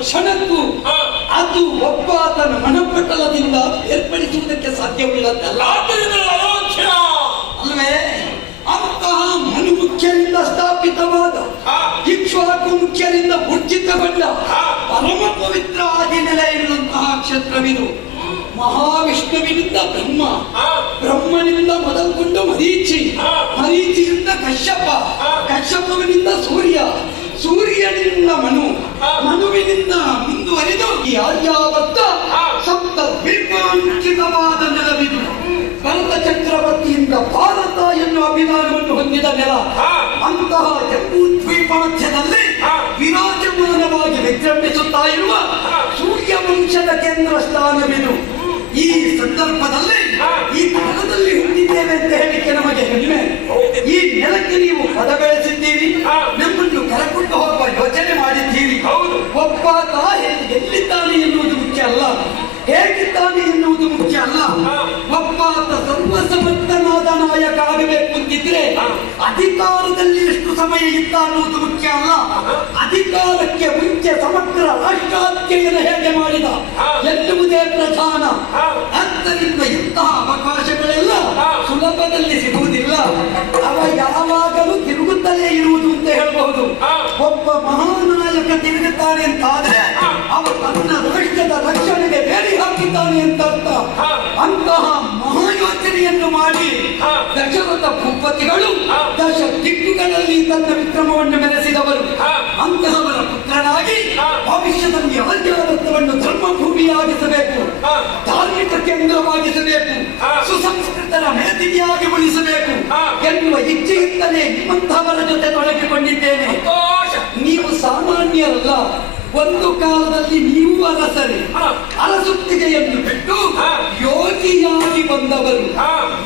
ಕ್ಷಣಕ್ಕೂ ಅದು ಒಬ್ಬ ಅದನ್ನು ಮನಪಟಲದಿಂದ ಏರ್ಪಡಿಸುವುದಕ್ಕೆ ಅಯೋಧ್ಯ ಅಲ್ವೇ ಅಂತಹ ಮನು ಮುಖ್ಯರಿಂದ ಸ್ಥಾಪಿತವಾದ ಇಕ್ಷಕು ಇಕ್ಷ್ವಾಕು ಮುಖ್ಯರಿಂದ ಮುರ್ಜಿತಗೊಂಡ. ಪರಮ ಪವಿತ್ರ ಆದಿ ನೆಲೆ ಇರುವಂತಹ ಕ್ಷೇತ್ರವಿದು ಮಹಾವಿಷ್ಣುವಿನಿಂದ ಬ್ರಹ್ಮ. ಬ್ರಹ್ಮನಿಂದ ಮೊದಲುಗೊಂಡು ಮರೀಚಿ. ಮರೀಚಿಯಿಂದ ಕಶ್ಯಪ. ಕಶ್ಯಪವಿನಿಂದ ಸೂರ್ಯ ಸೂರ್ಯನಿಂದ ಮನು ಮುಂದುವರಿದು ಈ. ಸಪ್ತ ದ್ವೀಪಾಂಕಿತವಾದ ನೆಲವಿದು ಭರತ ಚಕ್ರವರ್ತಿಯಿಂದ ಭಾರತ ಎನ್ನುವ ಅಭಿಮಾನವನ್ನು ಹೊಂದಿದ ನೆಲ. ಅಂತಹ ಜಂಬೂ ದ್ವೀಪಾಂತ್ಯದಲ್ಲಿ. ವಿರಾಜಮಾನವಾಗಿ ವಿಜೃಂಭಿಸುತ್ತಾ ಇರುವ ಹಾ. ಸೂರ್ಯ ವಂಶದ ಕೇಂದ್ರ ಸ್ಥಾನವಿದು ಈ ಸಂದರ್ಭದಲ್ಲಿ ಈ ನೆಲದಲ್ಲಿ ಹೊಂದಿದ್ದೇವೆ ಅಂತ ಹೇಳಿಕೆ ನಮಗೆ ಹೆಮ್ಮೆ ಈ ನೆಲಕ್ಕೆ ನೀವು ಪದ ಹೇಗಿದ್ದಾನೆ ಎನ್ನುವುದು ಮುಖ್ಯ ಅಲ್ಲ? ಒಪ್ಪಾತ ಸರ್ವಸಮರ್ಥನಾದ ನಾಯಕ ಆಗಬೇಕು ಅಂತಿದ್ರೆ ಅಧಿಕಾರದಲ್ಲಿ ಎಷ್ಟು ಸಮಯ ಇದ್ದ ಅನ್ನುವುದು ಮುಖ್ಯ ಅಲ್ಲ? ಅಧಿಕಾರಕ್ಕೆ ಮುಂಚೆ ಸಮಗ್ರ ರಾಷ್ಟ್ರಾಧ್ಯಯನ ಹೇಗೆ ಮಾಡಿದ. ಎನ್ನುವುದೇ ಪ್ರಧಾನ. ಆದ್ದರಿಂದ ಇಂತಹ ಅವಕಾಶಗಳೆಲ್ಲ. ಸುಲಭದಲ್ಲಿ ಸಿಗುವುದಿಲ್ಲ. ಅವ ಯಾವಾಗಲೂ ತಿರುಗುತ್ತಲೇ ಇರುವುದು ಅಂತ ಹೇಳಬಹುದು. ಒಬ್ಬ ಮಹಾನಾಯಕ ತಿರುಗುತ್ತಾನೆ ಅಂತಾದ್ರೆ ಹಾ. ಅವ ತನ್ನ ರಕ್ಷಣೆಗೆ ಬೇಡಿ ಹಾಕಿದ್ದಾನೆ ಅಂತ ಅರ್ಥ ಅಂತಹ ಮಹಾಯೋಚನೆಯನ್ನು ಮಾಡಿ. ದಶರಥ ಭೂಪತಿಗಳು. ದಶ ದಿಕ್ಕುಗಳಲ್ಲಿ ತನ್ನ ವಿಕ್ರಮವನ್ನು ಮೆರೆಸಿದವರು. ಅಂತಹವರ ಪುತ್ರನಾಗಿ. ಭವಿಷ್ಯದಲ್ಲಿ ಆರ್ಯಾವರ್ತವನ್ನು ಧರ್ಮಭೂಮಿಯಾಗಿಸಬೇಕು. ಧಾರ್ಮಿಕ ಕೇಂದ್ರವಾಗಿಸಬೇಕು. ಸುಸಂಸ್ಕೃತರ ಮೇದಿನಿಯಾಗಿ ಉಳಿಸಬೇಕು ಎನ್ನುವ ಇಚ್ಛೆಯಿಂದಲೇ ನಿಮ್ಮಂತಹವರ ಜೊತೆ ತೊಡಗಿಕೊಂಡಿದ್ದೇನೆ ನೀವು ಸಾಮಾನ್ಯರಲ್ಲ ಒಂದು ಕಾಲದಲ್ಲಿ ನೀವು ಅರಸರೇ. ಅರಸುತ್ತಿಗೆಯನ್ನು ಬಿಟ್ಟು. ಯೋಗಿಯಾಗಿ ಬಂದವರು.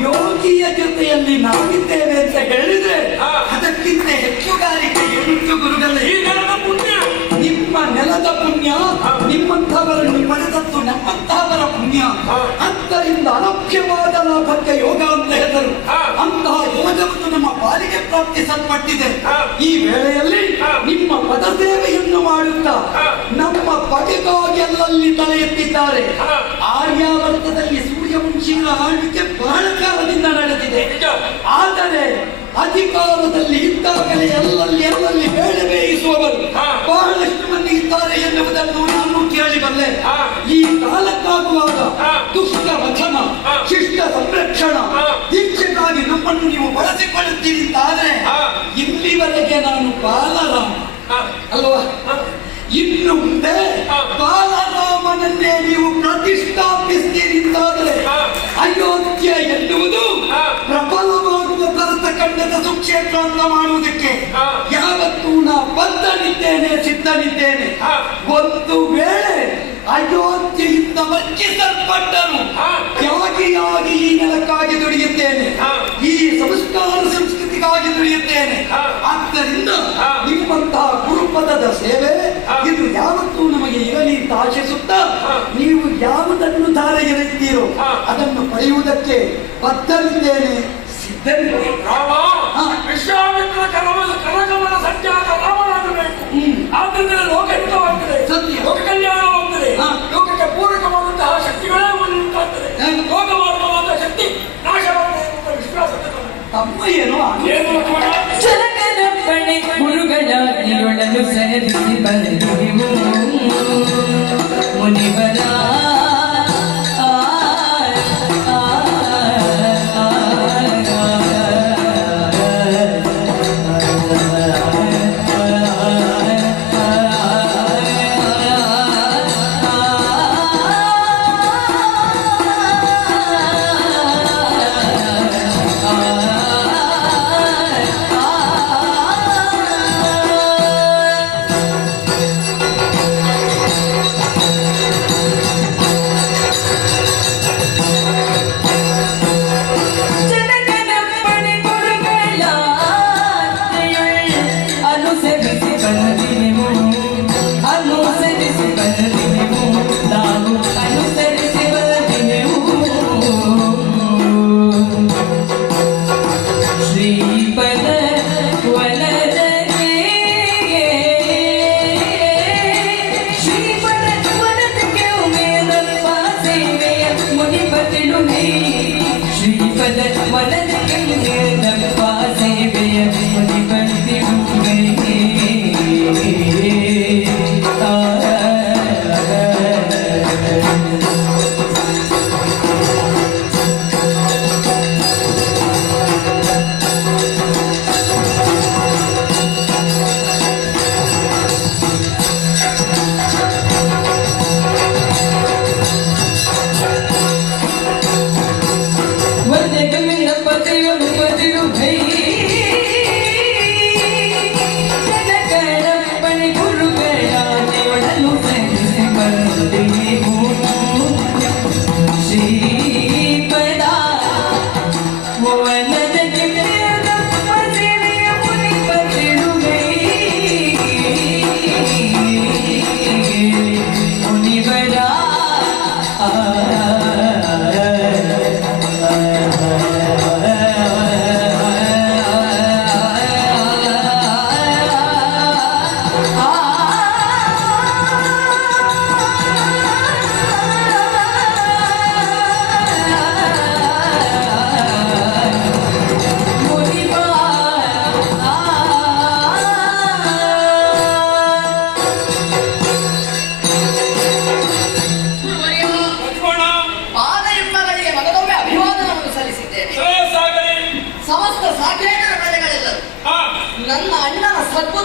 ಯೋಗಿಯ ಜೊತೆಯಲ್ಲಿ ನಾವಿದ್ದೇವೆ ಅಂತ ಹೇಳಿದ್ರೆ ಅದಕ್ಕಿಂತ ಅದಕ್ಕಿಂತ ಹೆಚ್ಚುಗಾರಿಕೆ ಹೆಚ್ಚು ಗುರುಗಳ ಈ ನೆಲದ ಪುಣ್ಯ ನಿಮ್ಮ ನೆಲದ ಪುಣ್ಯ ನಿಮ್ಮಂಥವರನ್ನು ಪಡೆದದ್ದು ನಮ್ಮಂತಹವರ ಪುಣ್ಯ ಹಾ. ಆದ್ದರಿಂದ ಅನಖ್ಯವಾದ ಲಾಭಕ್ಕೆ ಯೋಗ ಅಂತ ಹೇಳಿದರು. ಅಂತಹ ಯೋಗವನ್ನು ನಮ್ಮ ಪಾಲಿಗೆ ಪ್ರಾಪ್ತಿಸಲ್ಪಟ್ಟಿದೆ. ಈ ವೇಳೆಯಲ್ಲಿ. ನಿಮ್ಮ ಪದ ಸೇವೆಯನ್ನು ಮಾಡುತ್ತಾ ಹಾ. ಪದಗಾಗಿ ಅಲ್ಲಲ್ಲಿ ತಲೆ ಎತ್ತಿದ್ದಾರೆ. ಆರ್ಯಾವರ್ತದಲ್ಲಿ ಸೂರ್ಯವಂಶಿಗಳ ಆಳ್ವಿಕೆ ಬಹಳ ಕಾಲದಿಂದ ನಡೆದಿದೆ ಆದರೆ ಅಧಿಕಾರದಲ್ಲಿ ಇದ್ದಾಗಲೇ ಎಲ್ಲಲ್ಲಿ ಎಲ್ಲಲ್ಲಿ ಬೇಳೆ ಬೇಯಿಸುವವರು. ಬಹಳಷ್ಟು ಮಂದಿ ಇದ್ದಾರೆ ಎನ್ನುವುದನ್ನು ನಾನು ಕೇಳಿ ಬಲ್ಲೆ ಈ ಕಾಲಕ್ಕಾಗುವಾಗ. ದುಷ್ಟ ವಚನ. ಶಿಷ್ಟ ಸಂರಕ್ಷಣ. ದೀಕ್ಷೆಗಾಗಿ ನಮ್ಮನ್ನು ನೀವು ಬಳಸಿಕೊಳ್ಳುತ್ತೀರಿ ಅಂತ ಆದ್ರೆ ಇಲ್ಲಿವರೆಗೆ ನಾನು ಬಾಲರಾಮ. ಅಲ್ವಾ ಇನ್ನು ಮುಂದೆ. ಬಾಲರಾಮನನ್ನೇ ನೀವು ಪ್ರತಿಷ್ಠಾಪಿಸ್ತೀರಿ ಅಂತಾದರೆ ಅಯೋಧ್ಯ ಎನ್ನುವುದು ಪ್ರಬಲವಾದ ಪ್ರಬಲವಾಗುವ ಭರತ ಖಂಡದ ಸುಕ್ಷೇತ್ರ ಅಂತ ಮಾಡುವುದಕ್ಕೆ. ಯಾವತ್ತೂ ನಾ ಬದ್ಧನಿದ್ದೇನೆ ಸಿದ್ಧನಿದ್ದೇನೆ. ಒಂದು ವೇಳೆ ಅಯೋಧ್ಯೆಯಿಂದ ವಂಚಿಸಲ್ಪಟ್ಟನು. ತ್ಯಾಗಿಯಾಗಿ ಈ ನೆಲಕ್ಕಾಗಿ ದುಡಿಯುತ್ತೇನೆ. ಈ ಸಂಸ್ಕಾರ ಸಂಸ್ಕೃತಿಗಾಗಿ ದುಡಿಯುತ್ತೇನೆ. ಆದ್ದರಿಂದ ಪಡೆಯುವುದಕ್ಕೆ ಬದ್ಧನಿದ್ದೇನೆ ಸಿದ್ಧನಿದ್ದೇನೆ ರಾಮ ಹಾ. ವಿಶ್ವಾಮಿತ್ರ ಕರಮದ ಕರಕಮಲ ಸಂಜಾತ ರಾಮನಾಗಬೇಕು ಹ್ಮ್. ಆದ್ದರಿಂದ ಲೋಕಹಿತವಾಗ್ತದೆ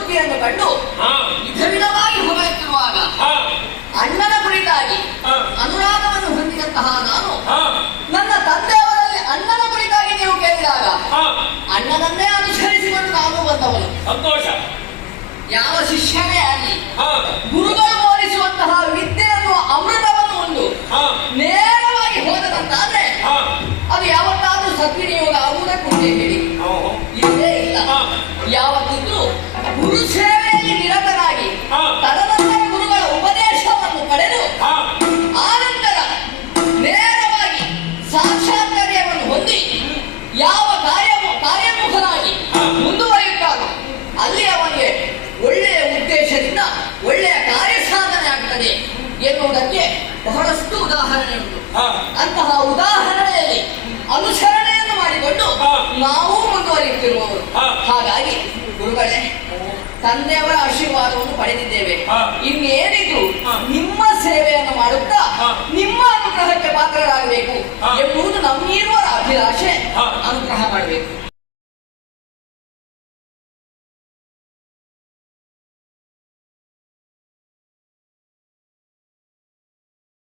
ಅಣ್ಣನ ಸದ್ಬುದ್ಧಿಯನ್ನು ಕಂಡು ಹಾ. ವಿಧ ವಿಧವಾಗಿ ಹೊರಯುತ್ತಿರುವಾಗ ಹಾ. ಅಣ್ಣನ ಕುರಿತಾಗಿ. ಅನುರಾಗವನ್ನು ಹೊಂದಿದಂತಹ ನಾನು ನನ್ನ ತಂದೆಯವರಲ್ಲಿ ಅಣ್ಣನ ಕುರಿತಾಗಿ ನೀವು ಕೇಳಿದಾಗ ಅಣ್ಣನನ್ನೇ ಅನುಸರಿಸಿಕೊಂಡು ನಾನು ಬಂದವನು. ಸಂತೋಷ. ಯಾವ ಶಿಷ್ಯನೇ ಆಗಲಿ ಹಾ. ಗುರುಗಳು ಬೋಧಿಸುವಂತಹ ವಿದ್ಯೆ ಅನ್ನುವ ಅಮೃತವನ್ನು ಒಂದು ಹಾ. ನೇರವಾಗಿ ಹೋದದಂತಾದ್ರೆ ಅದು ಯಾವತ್ತಾದ್ರೂ ಸದ್ವಿನಿಯೋಗ ಆಗುವುದಕ್ಕೆ ಹೇಳಿ. ಇಲ್ಲೇ ಇಲ್ಲ. ಹಾ. ತಂದೆಯವರ ಆಶೀರ್ವಾದವನ್ನು ಪಡೆದಿದ್ದೇವೆ. ಇನ್ನೇನಿದ್ರು ನಿಮ್ಮ ಸೇವೆಯನ್ನು ಮಾಡುತ್ತಾ ನಿಮ್ಮ ಅನುಗ್ರಹಕ್ಕೆ ಪಾತ್ರರಾಗಬೇಕು ಎಂಬುದು ನಮ್ಮಿರುವ